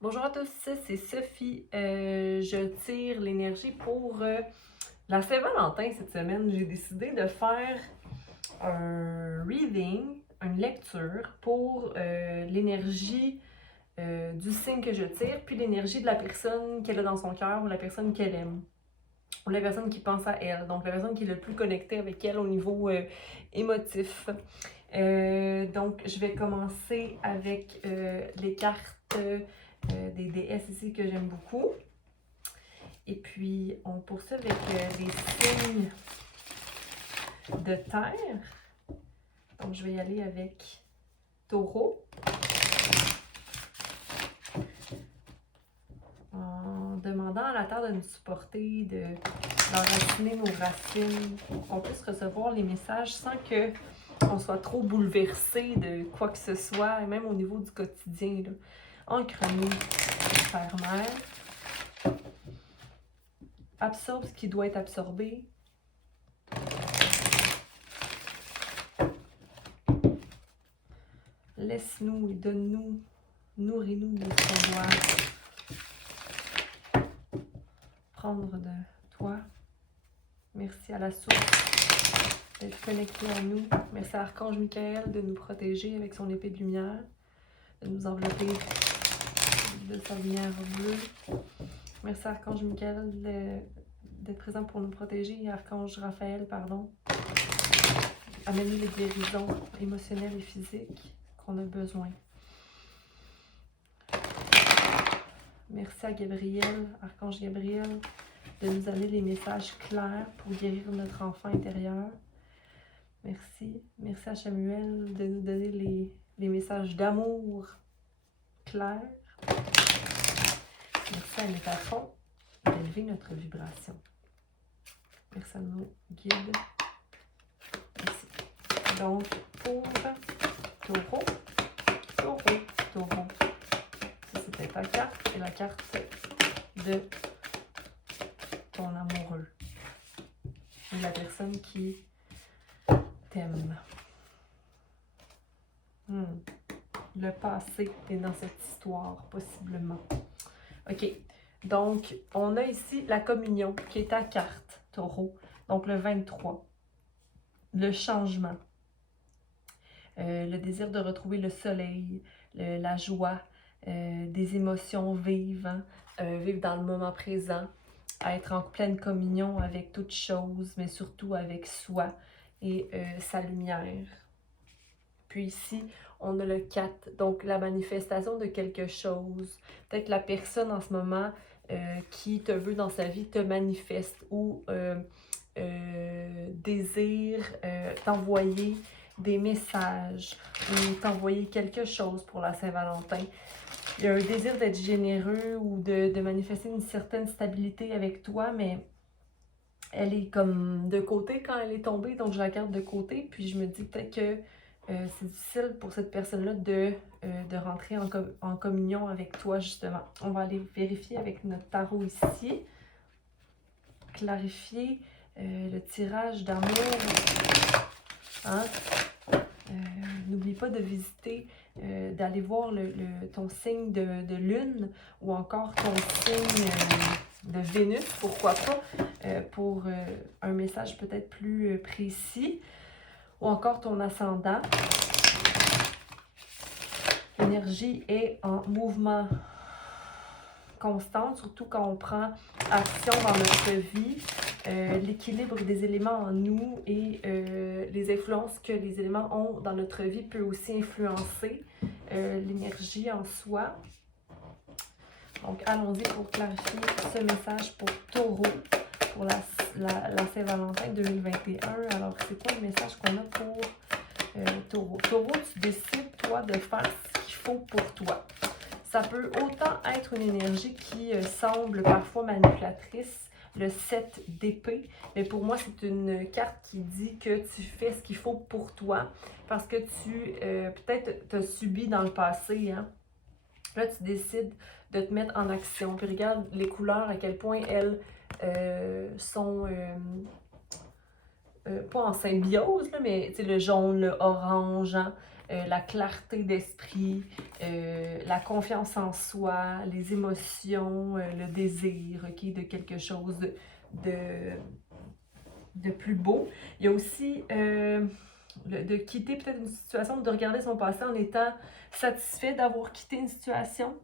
Bonjour à tous, c'est Sophie. Je tire l'énergie pour la Saint-Valentin cette semaine. J'ai décidé de faire un reading, une lecture pour l'énergie du signe que je tire, puis l'énergie de la personne qu'elle a dans son cœur ou la personne qu'elle aime, ou la personne qui pense à elle, donc la personne qui est le plus connectée avec elle au niveau émotif. Donc, je vais commencer avec les cartes des déesses ici que j'aime beaucoup. Et puis, on poursuit avec les signes de terre. Donc, je vais y aller avec Taureau. En demandant à la Terre de nous supporter, d'enraciner nos racines, pour qu'on puisse recevoir les messages sans que on soit trop bouleversé de quoi que ce soit, et même au niveau du quotidien. Ancre-nous, Père-Mère. Absorbe ce qui doit être absorbé. Laisse-nous et donne-nous, nourris-nous de ce qu'on doit prendre de toi. Merci à la source d'être connecté à nous. Merci à Archange Michael de nous protéger avec son épée de lumière, de nous envelopper de sa lumière bleue. Merci à Archange Michael d'être présent pour nous protéger, et Archange Raphaël, pardon, amener les guérisons émotionnelles et physiques qu'on a besoin. Merci à Gabriel, Archange Gabriel, de nous amener les messages clairs pour guérir notre enfant intérieur. Merci. Merci à Samuel de nous donner les messages d'amour clairs. Merci à Métaphon d'élever notre vibration. Merci à nos guides. Merci. Donc, pour Taureau, ça c'était ta carte, et la carte de ton amoureux. Et la personne qui t'aime. Le passé est dans cette histoire, possiblement. OK. Donc, on a ici la communion, qui est ta carte, Taureau. Donc, le 23. Le changement. Le désir de retrouver le soleil, la joie, des émotions vives, vivre dans le moment présent, être en pleine communion avec toute chose, mais surtout avec soi et sa lumière. Puis ici, on a le 4, donc la manifestation de quelque chose. Peut-être la personne en ce moment qui te veut dans sa vie te manifeste ou désire t'envoyer des messages ou t'envoyer quelque chose pour la Saint-Valentin. Il y a un désir d'être généreux ou de manifester une certaine stabilité avec toi, mais elle est comme de côté quand elle est tombée, donc je la garde de côté, puis je me dis peut-être que c'est difficile pour cette personne-là de rentrer en communion avec toi, justement. On va aller vérifier avec notre tarot ici. Clarifier le tirage d'amour. Hein? N'oublie pas de visiter, d'aller voir ton signe de lune ou encore ton signe de Vénus, pourquoi pas, pour un message peut-être plus précis, ou encore ton ascendant. L'énergie est en mouvement constant, surtout quand on prend action dans notre vie. L'équilibre des éléments en nous et les influences que les éléments ont dans notre vie peut aussi influencer l'énergie en soi. Donc, allons-y pour clarifier ce message pour Taureau, pour la Saint-Valentin 2021. Alors, c'est quoi le message qu'on a pour Taureau? Taureau, tu décides, toi, de faire ce qu'il faut pour toi. Ça peut autant être une énergie qui semble parfois manipulatrice, le 7 d'épée, mais pour moi, c'est une carte qui dit que tu fais ce qu'il faut pour toi, parce que tu, peut-être, t'as subi dans le passé, hein? Là, tu décides de te mettre en action. Puis regarde les couleurs, à quel point elles sont pas en symbiose, là, mais le jaune, le orange, hein? la clarté d'esprit, la confiance en soi, les émotions, le désir, ok, de quelque chose de plus beau. Il y a aussi de quitter peut-être une situation, de regarder son passé en étant satisfait d'avoir quitté une situation.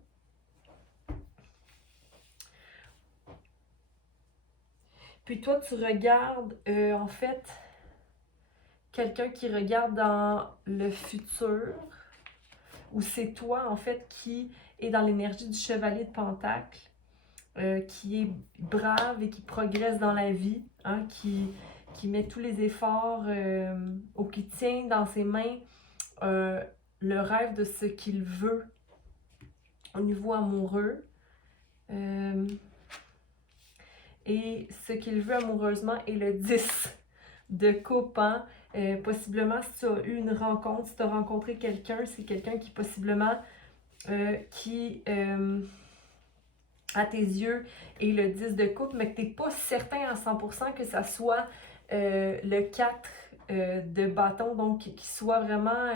Puis toi, tu regardes, en fait, quelqu'un qui regarde dans le futur, ou c'est toi, en fait, qui est dans l'énergie du chevalier de Pentacle, qui est brave et qui progresse dans la vie, hein, qui met tous les efforts, ou qui tient dans ses mains le rêve de ce qu'il veut au niveau amoureux. Et ce qu'il veut amoureusement est le 10 de coupe. Hein? Possiblement, si tu as eu une rencontre, si tu as rencontré quelqu'un, c'est quelqu'un qui possiblement, à tes yeux, est le 10 de coupe, mais que tu n'es pas certain à 100% que ça soit le 4 de bâton, donc qui soit vraiment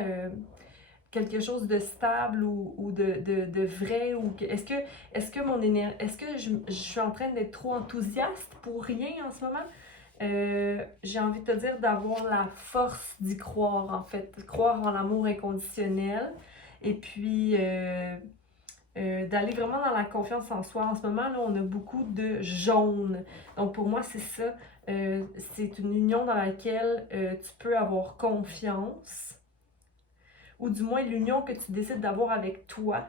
quelque chose de stable ou de vrai, ou est-ce que mon énergie, est-ce que je suis en train d'être trop enthousiaste pour rien en ce moment? J'ai envie de te dire d'avoir la force d'y croire, en fait, croire en l'amour inconditionnel, et puis d'aller vraiment dans la confiance en soi. En ce moment, là, on a beaucoup de jaune, donc pour moi, c'est ça. C'est une union dans laquelle tu peux avoir confiance, ou du moins l'union que tu décides d'avoir avec toi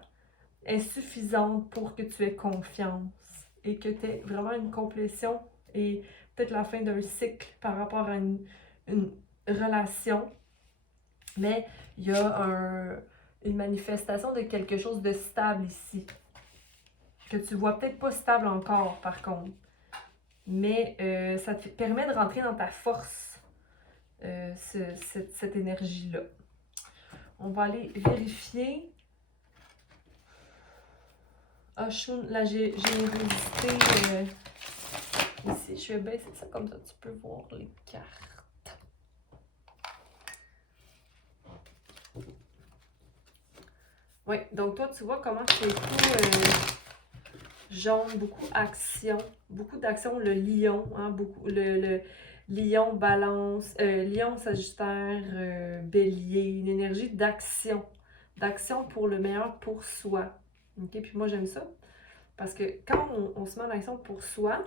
est suffisante pour que tu aies confiance et que tu aies vraiment une complétion et peut-être la fin d'un cycle par rapport à une relation. Mais il y a une manifestation de quelque chose de stable ici, que tu vois peut-être pas stable encore par contre. Mais ça te permet de rentrer dans ta force, cette énergie-là. On va aller vérifier. Oshun, la générosité ici. Je vais baisser ça comme ça, tu peux voir les cartes. Oui, donc toi, tu vois comment c'est tout jaune, beaucoup d'action, le lion, hein, le lion, balance, lion, sagittaire, bélier, une énergie d'action pour le meilleur pour soi. Ok, puis moi j'aime ça, parce que quand on se met en action pour soi,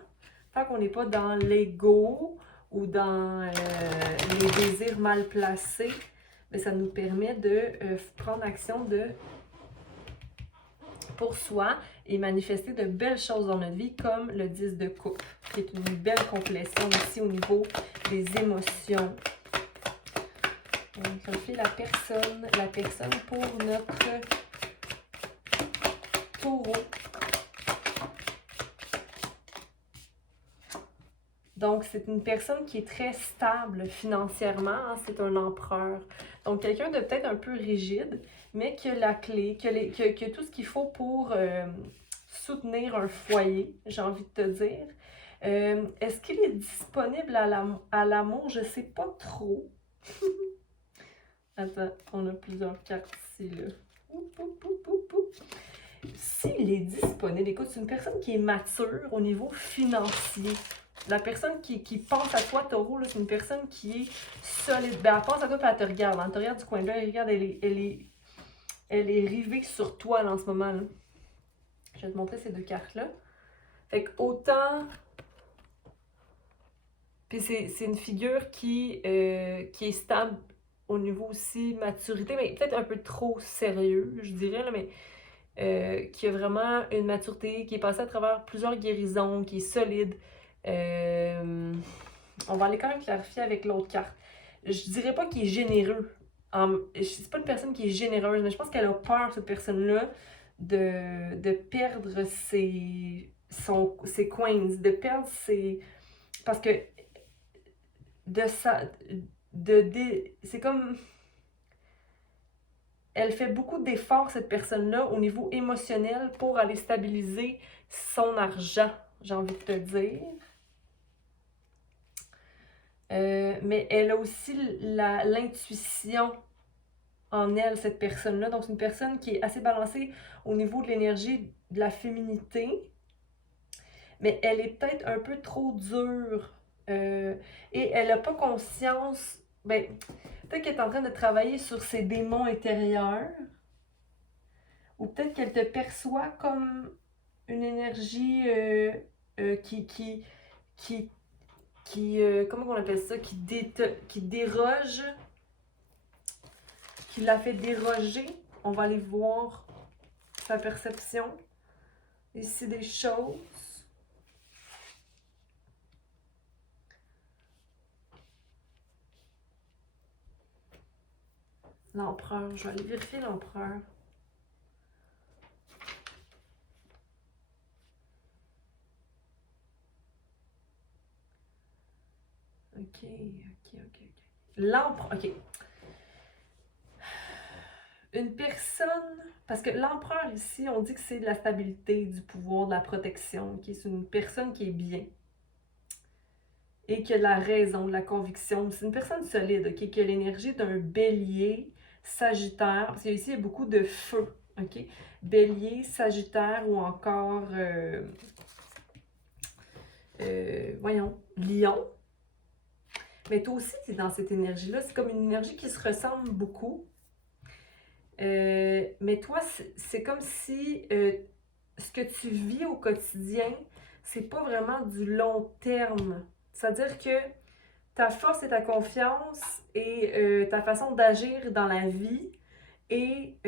tant qu'on n'est pas dans l'ego ou dans les désirs mal placés, bien, ça nous permet de prendre action pour soi et manifester de belles choses dans notre vie, comme le 10 de coupe, qui est une belle complétion ici au niveau des émotions. Donc, on fait la personne pour notre taureau. Donc, c'est une personne qui est très stable financièrement, hein, c'est un empereur. Donc, quelqu'un de peut-être un peu rigide, mais qui a la clé, qui a tout ce qu'il faut pour soutenir un foyer, j'ai envie de te dire. Est-ce qu'il est disponible à l'amour? Je ne sais pas trop. Attends, on a plusieurs cartes ici, là. S'il est disponible, écoute, c'est une personne qui est mature au niveau financier. La personne qui pense à toi, taureau, c'est une personne qui est solide. Ben, elle pense à toi et elle te regarde. Elle te regarde du coin de l'œil, regarde, elle est rivée sur toi là, en ce moment. Là. Je vais te montrer ces deux cartes-là. Fait que autant... Puis c'est une figure qui est stable au niveau aussi maturité, mais peut-être un peu trop sérieux, je dirais, là, mais qui a vraiment une maturité, qui est passée à travers plusieurs guérisons, qui est solide. On va aller quand même clarifier avec l'autre carte. Je dirais pas qu'il est généreux. C'est pas une personne qui est généreuse, mais je pense qu'elle a peur, cette personne-là, de perdre ses coins, de perdre ses... Parce que c'est comme... Elle fait beaucoup d'efforts, cette personne-là, au niveau émotionnel pour aller stabiliser son argent, j'ai envie de te dire. Mais elle a aussi l'intuition en elle, cette personne-là. Donc, c'est une personne qui est assez balancée au niveau de l'énergie de la féminité, mais elle est peut-être un peu trop dure. Et elle n'a pas conscience, ben, peut-être qu'elle est en train de travailler sur ses démons intérieurs, ou peut-être qu'elle te perçoit comme une énergie comment on appelle ça, qui déroge, qui l'a fait déroger. On va aller voir sa perception. Ici, des choses. L'empereur. Je vais aller vérifier l'empereur. Ok. L'empereur. Ok. Une personne. Parce que l'empereur ici, on dit que c'est de la stabilité, du pouvoir, de la protection. Okay? C'est une personne qui est bien. Et qui a de la raison, de la conviction. C'est une personne solide, ok? Qui a l'énergie d'un bélier, sagittaire. Parce qu'ici, il y a beaucoup de feu. Ok? Bélier, sagittaire ou encore. Voyons, lion. Mais toi aussi, tu es dans cette énergie-là. C'est comme une énergie qui se ressemble beaucoup. Mais toi, c'est comme si ce que tu vis au quotidien, c'est pas vraiment du long terme. C'est-à-dire que ta force et ta confiance et ta façon d'agir dans la vie et,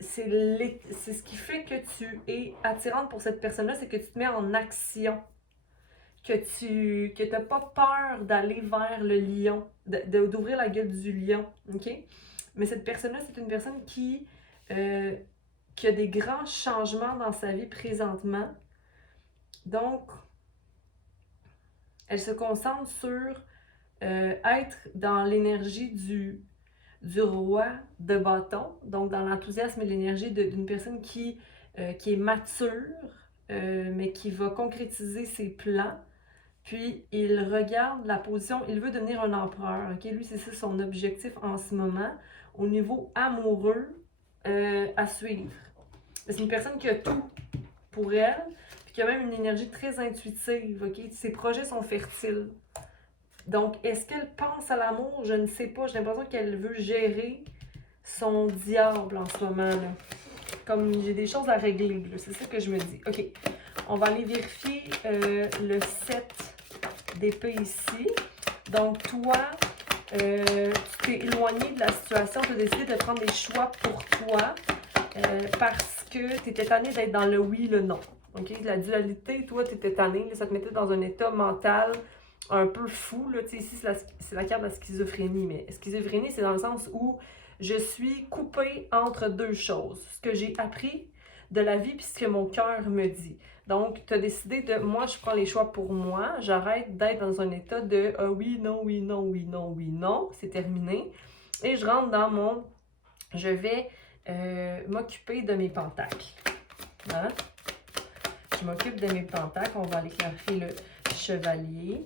c'est ce qui fait que tu es attirante pour cette personne-là, c'est que tu te mets en action, que tu n'as pas peur d'aller vers le lion, d'ouvrir la gueule du lion, ok? Mais cette personne-là, c'est une personne qui a des grands changements dans sa vie présentement. Donc, elle se concentre sur être dans l'énergie du roi de bâton, donc dans l'enthousiasme et l'énergie d'une personne qui est mature, mais qui va concrétiser ses plans. Puis, il regarde la position, il veut devenir un empereur. Okay? Lui, c'est ça son objectif en ce moment, au niveau amoureux, à suivre. C'est une personne qui a tout pour elle, puis qui a même une énergie très intuitive. Okay? Ses projets sont fertiles. Donc, est-ce qu'elle pense à l'amour? Je ne sais pas. J'ai l'impression qu'elle veut gérer son diable en ce moment. Là. Comme j'ai des choses à régler. C'est ça que je me dis. OK. On va aller vérifier le 7 d'épée ici. Donc, toi, tu t'es éloigné de la situation. Tu as décidé de prendre des choix pour toi parce que tu étais tanné d'être dans le oui, le non. OK? La dualité, toi, tu étais tanné. Ça te mettait dans un état mental un peu fou. Là. Ici, c'est la carte de la schizophrénie. Mais schizophrénie, c'est dans le sens où je suis coupée entre deux choses. Ce que j'ai appris de la vie puis ce que mon cœur me dit. Donc, tu as décidé de, moi, je prends les choix pour moi. J'arrête d'être dans un état de oui, non, oui, non, oui, non, oui, non. C'est terminé. Et je rentre dans mon, je vais m'occuper de mes pentacles. Hein? Je m'occupe de mes pentacles. On va aller clarifier le chevalier.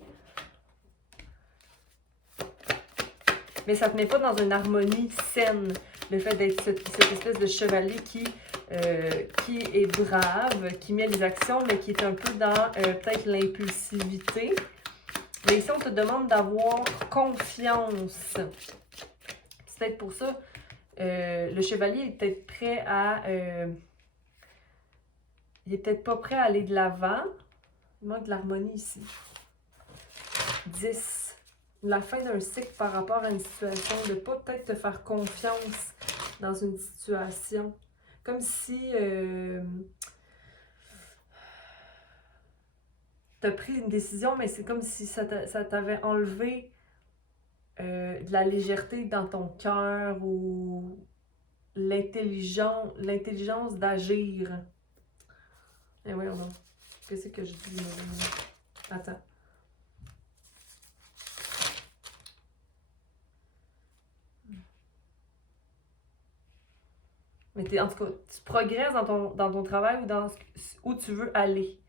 Mais ça ne te met pas dans une harmonie saine, le fait d'être cette espèce de chevalier qui est brave, qui met les actions, mais qui est un peu dans peut-être l'impulsivité. Mais ici, on te demande d'avoir confiance. C'est peut-être pour ça, le chevalier est peut-être prêt à... il est peut-être pas prêt à aller de l'avant. Il manque de l'harmonie ici. 10. La fin d'un cycle par rapport à une situation, de ne pas peut-être te faire confiance dans une situation. Comme si tu as pris une décision, mais c'est comme si ça t'avait enlevé de la légèreté dans ton cœur ou l'intelligence d'agir. Et voyons donc. Qu'est-ce que je dis? Attends. Mais en tout cas, tu progresses dans ton travail ou dans où tu veux aller.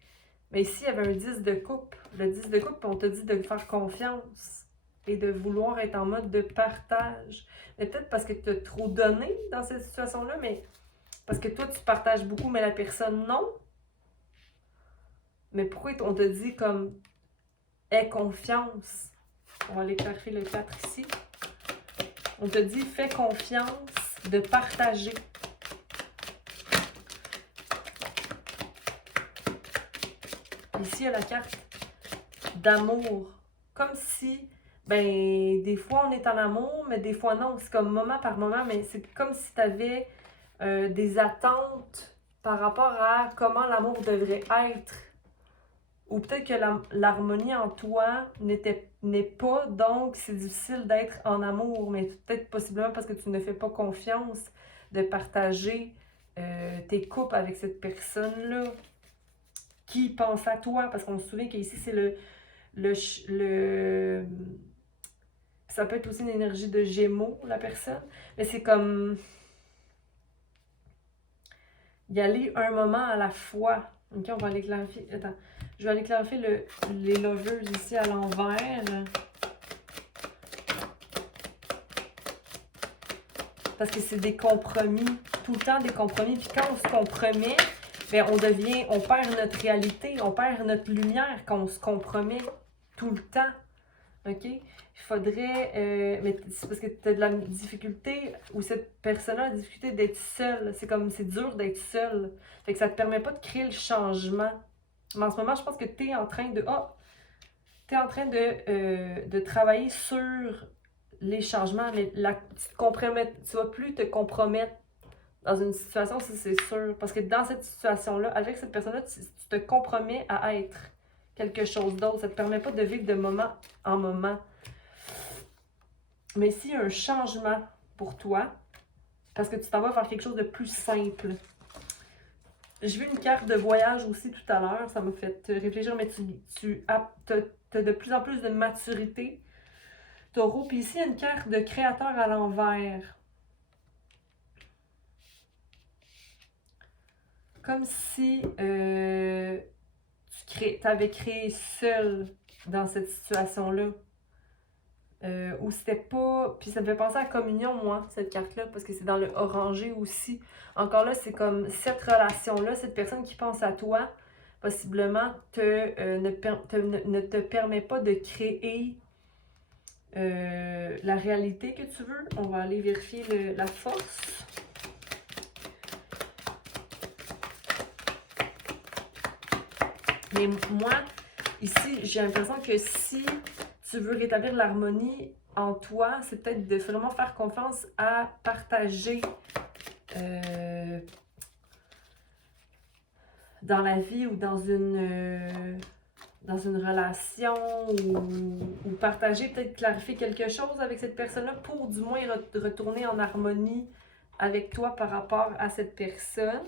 Mais ici, il y avait un 10 de coupe. Le 10 de coupe, on t'a dit de faire confiance. et de vouloir être en mode de partage. Mais peut-être parce que tu as trop donné dans cette situation-là, mais parce que toi, tu partages beaucoup, mais la personne, non. Mais pourquoi on te dit comme aie confiance? On va aller clarifier le 4 ici. On te dit fais confiance de partager. Ici, il y a la carte d'amour. Comme si, ben, des fois on est en amour, mais des fois non. C'est comme moment par moment, mais c'est comme si tu avais des attentes par rapport à comment l'amour devrait être. Ou peut-être que l'harmonie en toi n'est pas, donc c'est difficile d'être en amour, mais peut-être possiblement parce que tu ne fais pas confiance de partager tes couples avec cette personne-là qui pense à toi, parce qu'on se souvient qu'ici c'est le... Ça peut être aussi une énergie de Gémeaux, la personne, mais c'est comme y aller un moment à la fois. Ok, on va aller clarifier. Attends, je vais aller clarifier les lovers ici à l'envers. Parce que c'est des compromis, tout le temps des compromis. Puis quand on se compromet, bien, on perd notre réalité, on perd notre lumière quand on se compromet tout le temps. OK? Il faudrait. Mais c'est parce que tu as de la difficulté, ou cette personne-là a la difficulté d'être seule. C'est comme, c'est dur d'être seule. Fait que ça te permet pas de créer le changement. Mais en ce moment, je pense que tu es en train de. Oh! Tu es en train de travailler sur les changements, mais tu vas plus te compromettre dans une situation, ça c'est sûr. Parce que dans cette situation-là, avec cette personne-là, tu te compromets à être quelque chose d'autre. Ça ne te permet pas de vivre de moment en moment. Mais s'il y a un changement pour toi, parce que tu t'en vas faire quelque chose de plus simple. J'ai vu une carte de voyage aussi tout à l'heure, ça m'a fait réfléchir, mais tu as de plus en plus de maturité, Taureau. Puis ici, il y a une carte de créateur à l'envers. Comme si tu avais créé seul dans cette situation-là. Ou c'était pas. Puis ça me fait penser à la communion, moi, cette carte-là, parce que c'est dans le orangé aussi. Encore là, c'est comme cette relation-là, cette personne qui pense à toi, possiblement ne te permet pas de créer la réalité que tu veux. On va aller vérifier la force. Mais moi, ici, j'ai l'impression que si tu veux rétablir l'harmonie en toi, c'est peut-être de vraiment faire confiance à partager dans la vie ou dans une relation ou partager, peut-être clarifier quelque chose avec cette personne-là pour du moins retourner en harmonie avec toi par rapport à cette personne.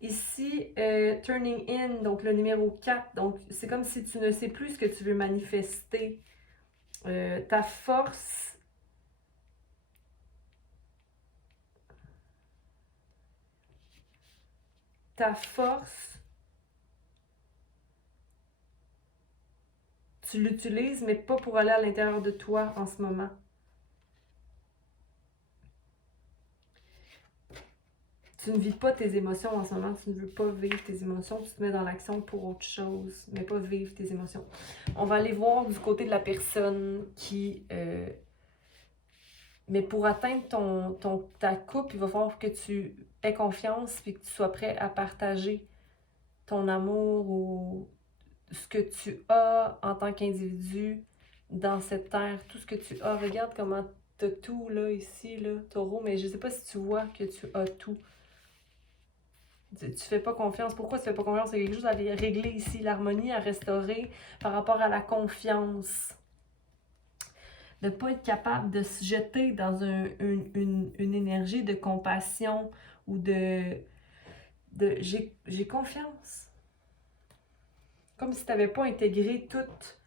Ici, turning in, donc le numéro 4, donc c'est comme si tu ne sais plus ce que tu veux manifester. Ta force, tu l'utilises, mais pas pour aller à l'intérieur de toi en ce moment. Tu ne vis pas tes émotions en ce moment, tu ne veux pas vivre tes émotions, tu te mets dans l'action pour autre chose, mais pas vivre tes émotions. On va aller voir du côté de la personne qui... mais pour atteindre ta coupe, il va falloir que tu aies confiance et que tu sois prêt à partager ton amour ou ce que tu as en tant qu'individu dans cette terre, tout ce que tu as. Regarde comment tu as tout là, ici, là, Taureau, mais je ne sais pas si tu vois que tu as tout. Tu fais pas confiance. Pourquoi tu fais pas confiance? Il y a quelque chose à régler ici, l'harmonie à restaurer par rapport à la confiance. De ne pas être capable de se jeter dans une énergie de compassion ou de j'ai confiance. Comme si tu n'avais pas intégré toutes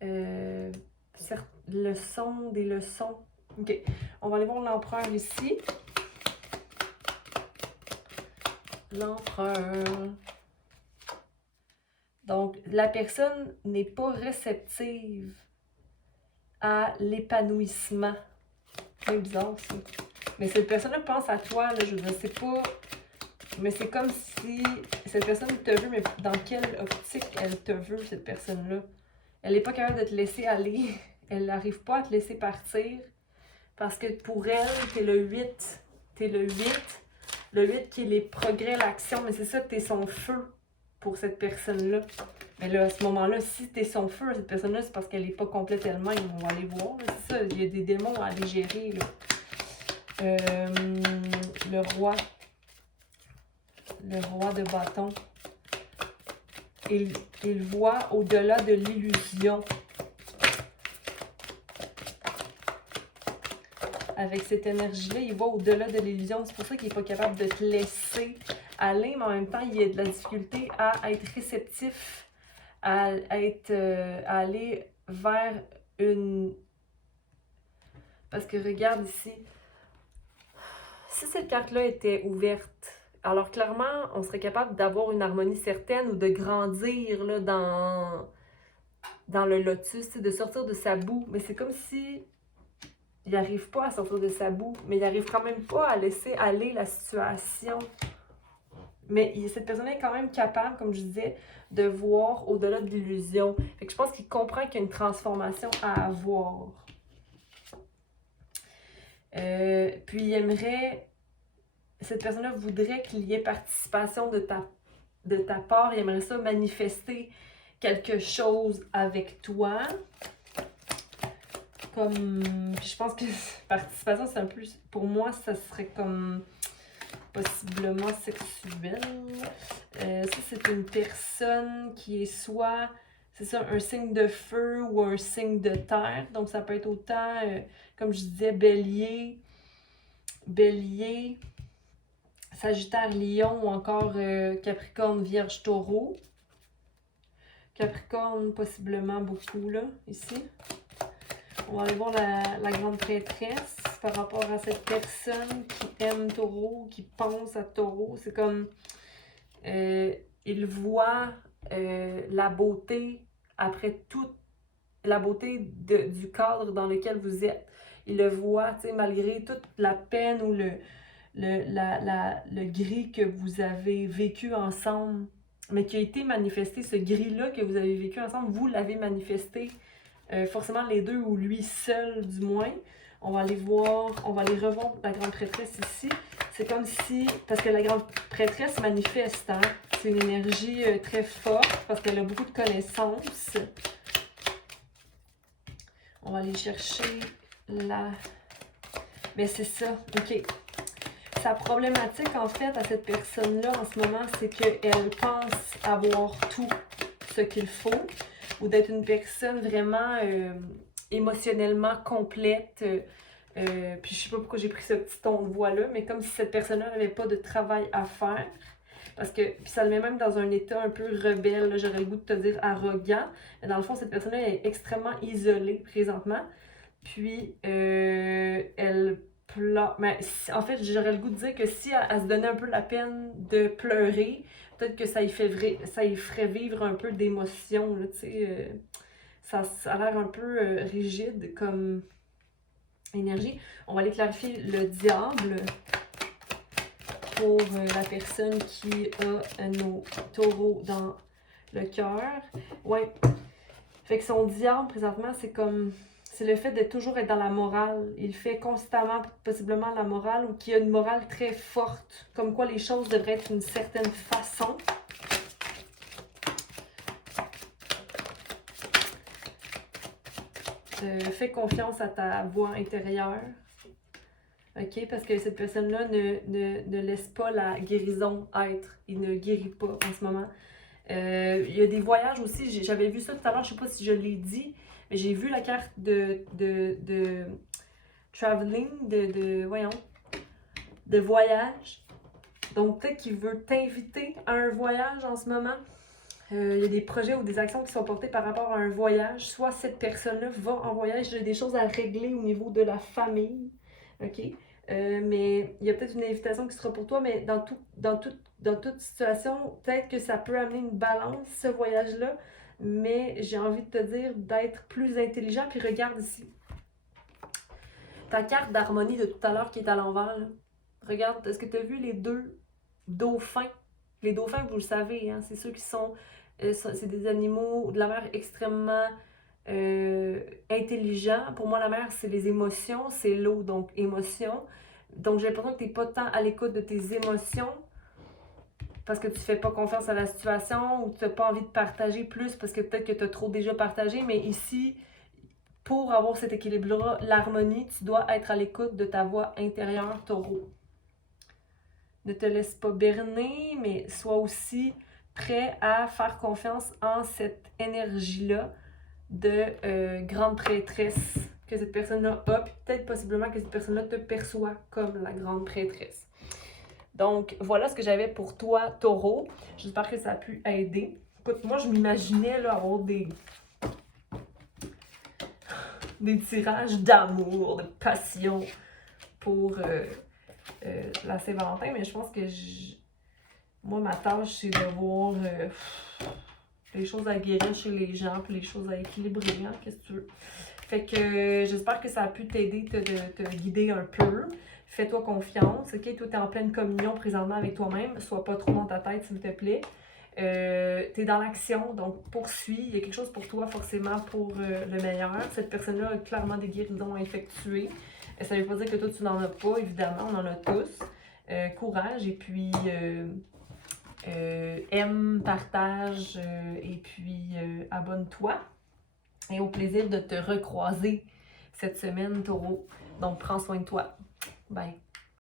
des leçons. Ok, on va aller voir l'empereur ici. L'empereur. Donc, la personne n'est pas réceptive à l'épanouissement. C'est bizarre, ça. Mais cette personne-là pense à toi, là, je veux dire, c'est pas... Mais c'est comme si cette personne te veut, mais dans quelle optique elle te veut, cette personne-là? Elle n'est pas capable de te laisser aller. Elle n'arrive pas à te laisser partir. Parce que pour elle, t'es le 8. T'es le 8. Le 8 qui est les progrès, l'action. Mais c'est ça, t'es son feu pour cette personne-là. Mais là, à ce moment-là, si t'es son feu, cette personne-là, c'est parce qu'elle n'est pas complète elle-même. On va aller voir. C'est ça, il y a des démons à aller gérer. Là. Le roi. Le roi de bâton. Il voit au-delà de l'illusion. Avec cette énergie-là, il voit au-delà de l'illusion. C'est pour ça qu'il n'est pas capable de te laisser aller, mais en même temps, il y a de la difficulté à être réceptif, à aller vers une... Parce que regarde ici, si cette carte-là était ouverte, alors clairement, on serait capable d'avoir une harmonie certaine ou de grandir là, dans le lotus, de sortir de sa boue. Mais c'est comme si il n'arrive pas à sortir de sa boue, mais il n'arrive quand même pas à laisser aller la situation. Mais cette personne est quand même capable, comme je disais, de voir au-delà de l'illusion. Fait que je pense qu'il comprend qu'il y a une transformation à avoir. Puis il aimerait... Cette personne-là voudrait qu'il y ait participation de ta part. Il aimerait ça manifester quelque chose avec toi. Comme... Je pense que participation, c'est un peu... Pour moi, ça serait comme... possiblement sexuel. Ça, c'est une personne qui est soit... C'est ça, un signe de feu ou un signe de terre. Donc, ça peut être autant, comme je disais, bélier, Sagittaire, Lion ou encore Capricorne, Vierge, Taureau. Capricorne, possiblement beaucoup, là, ici. On va aller voir la grande prêtresse par rapport à cette personne qui aime Taureau, qui pense à Taureau. C'est comme, il voit la beauté après toute la beauté du cadre dans lequel vous êtes. Il le voit, tu sais, malgré toute la peine ou le gris que vous avez vécu ensemble, mais qui a été manifesté, ce gris-là que vous avez vécu ensemble, vous l'avez manifesté, forcément les deux ou lui seul du moins. On va aller voir, on va aller revoir la grande prêtresse ici. C'est comme si, parce que la grande prêtresse manifeste, hein? C'est une énergie très forte parce qu'elle a beaucoup de connaissances. On va aller chercher la... Mais c'est ça, ok. Sa problématique, en fait, à cette personne-là, en ce moment, c'est qu'elle pense avoir tout ce qu'il faut ou d'être une personne vraiment émotionnellement complète. Puis je sais pas pourquoi j'ai pris ce petit ton de voix-là, mais comme si cette personne-là n'avait pas de travail à faire. Parce que, puis ça le met même dans un état un peu rebelle, j'aurais le goût de te dire arrogant. Mais dans le fond, cette personne-là est extrêmement isolée présentement. Puis, elle pleure. Mais en fait, j'aurais le goût de dire que si elle se donnait un peu la peine de pleurer, peut-être que ça y ferait vivre un peu d'émotion, tu sais. Ça a l'air un peu rigide comme énergie. On va aller clarifier le diable pour la personne qui a nos taureaux dans le cœur. Ouais. Fait que son diable, présentement, c'est comme... C'est le fait de toujours être dans la morale. Il fait constamment, possiblement, la morale ou qu'il y a une morale très forte. Comme quoi les choses devraient être d'une certaine façon. Fais confiance à ta voix intérieure. OK? Parce que cette personne-là ne laisse pas la guérison être. Il ne guérit pas en ce moment. Il y a des voyages aussi. J'avais vu ça tout à l'heure. Je ne sais pas si je l'ai dit. Mais j'ai vu la carte de traveling, de voyage. Donc, peut-être qu'il veut t'inviter à un voyage en ce moment. Il y a des projets ou des actions qui sont portées par rapport à un voyage. Soit cette personne-là va en voyage, j'ai des choses à régler au niveau de la famille. OK? Mais il y a peut-être une invitation qui sera pour toi, mais dans toute situation, peut-être que ça peut amener une balance, ce voyage-là. mais j'ai envie de te dire d'être plus intelligent. Puis regarde ici, ta carte d'harmonie de tout à l'heure qui est à l'envers. Regarde, est-ce que tu as vu les deux dauphins? Les dauphins, vous le savez, hein, c'est ceux qui sont... c'est des animaux de la mer extrêmement intelligents. Pour moi, la mer, c'est les émotions, c'est l'eau, donc émotions. Donc, j'ai l'impression que tu n'es pas tant à l'écoute de tes émotions parce que tu ne fais pas confiance à la situation ou tu n'as pas envie de partager plus parce que peut-être que tu as trop déjà partagé. Mais ici, pour avoir cet équilibre-là, l'harmonie, tu dois être à l'écoute de ta voix intérieure, Taureau. Ne te laisse pas berner, mais sois aussi prêt à faire confiance en cette énergie-là de grande prêtresse que cette personne-là a, puis peut-être possiblement que cette personne-là te perçoit comme la grande prêtresse. Donc, voilà ce que j'avais pour toi, Taureau. J'espère que ça a pu aider. Écoute, moi, je m'imaginais là avoir des tirages d'amour, de passion pour la Saint-Valentin, mais je pense que moi, ma tâche, c'est de voir les choses à guérir chez les gens, puis les choses à équilibrer, hein, qu'est-ce que tu veux. Fait que j'espère que ça a pu t'aider, te guider un peu. Fais-toi confiance, ok? Toi, t'es en pleine communion présentement avec toi-même. Sois pas trop dans ta tête, s'il te plaît. T'es dans l'action, donc poursuis. Il y a quelque chose pour toi, forcément, pour le meilleur. Cette personne-là a clairement des guérisons à effectuer. Ça veut pas dire que toi, tu n'en as pas, évidemment, on en a tous. Courage, et puis aime, partage, et puis abonne-toi. Et au plaisir de te recroiser cette semaine, Taureau. Donc, prends soin de toi. Bye.